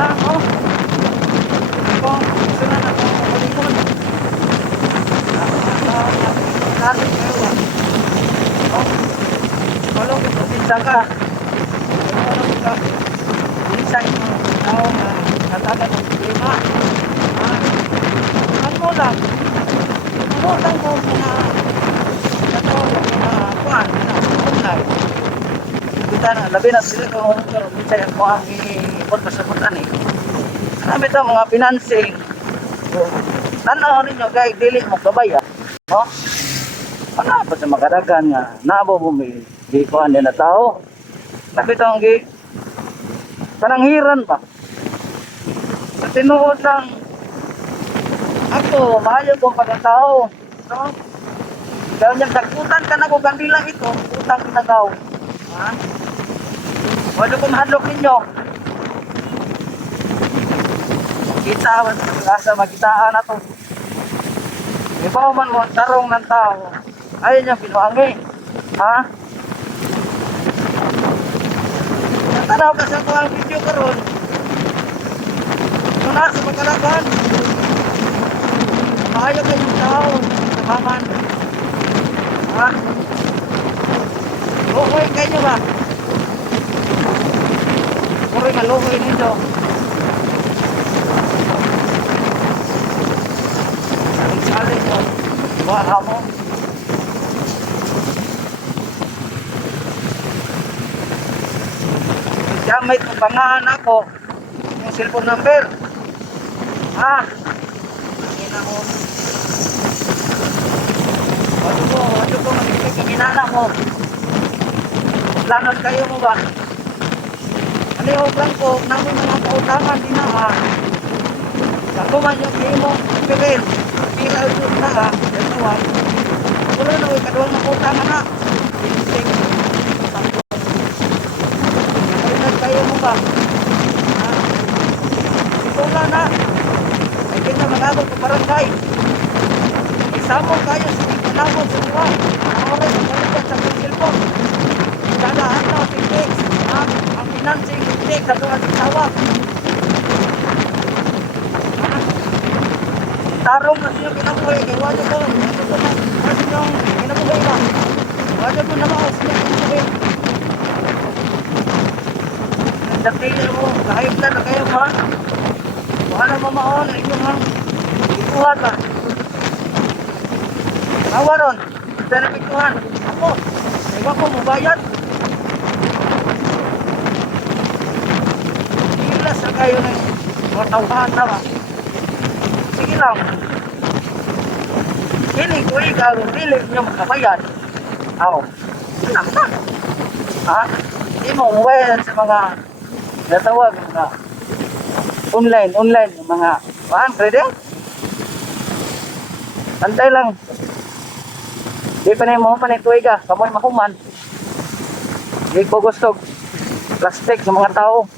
lang, oh. Ito, gusto na ako malimon. Natin kayo, ah. Oh, wala ko ito, pinsa ka. Wala ko ka. Pinsa ito, tao na natagal ng problema. Ano mo lang? Ano lang mo mga katawag mga kuhan na online. Kita na, labi na sila kung minsan ako ang i-report pa sa kutan eh. Sabi ito mga financing. Tanaw ninyo guys, dili mo kabaya. Oh? Ano pa sa makadagan nga, nabo mo may di kuhan din na tao. Sabi ito ang pananghiran pa. Sa tinuod ng ako, maayo kong pagkatao. No? Dahil niyang nagputan ka na ko gandilang ito, utang kinagaw. Ha? Wala ko mahadlok ninyo. Kita, asa magitaan na to. Ibaw man mo ang tarong ng tao. Ayaw niya pinuangi. Ha? Natanaw ka sa ang video karon. Ito na sa pagkalaban. Maayo kayong tao. Namaman. Ha? Luhoy kayo ba? Puro nga luhoy nito. Saling-saling mo. Baha mo. Gamit mo pangahan ako. Yung cellphone number. Ha? Ina mo. Wado ko mag-isip yung ginana mo. Lanon kayo mo ba? Ano yung blanco, namin mga kautangan din na ha. Ako man yung kayo mo, pirin. Pila yun na ha. Dalawa. Wala na, kaduwang mga kautangan na. Pinsing. Lanon kayo mo ba? Ha? Ito na na. Ay kita mag-abot sa barangay. Isamo kayo sa pinabot sa mga. Nakawala sa balikat sa cellphone. Dadaan na, pinix. Ang financing pinix sa mga sitawag. Tarong na siya kinabuhay. Kaya wala ko. Wala ko na. Kasi yung kinabuhay ba? Wala ko na maos niya kinabuhay. Nagdapili mo. Kahit na kayo ha. Wala mamaon. Ito ha. Ikuhan ba? Awa ron. Ito na ikuhan. Ako. Iba ko mabayad. Ilas na kayo ng mga tawhan na ba? Sige lang. Hiling ko ikaw, hiling nyo makabayad. Ako. Anak na. Ha? Hindi mo mabayad sa mga natawag, mga online, mga credit. Antay lang. Di pa na mo panituig ka, kamoy mahuman. Di ko gusto plastic sa mga tao.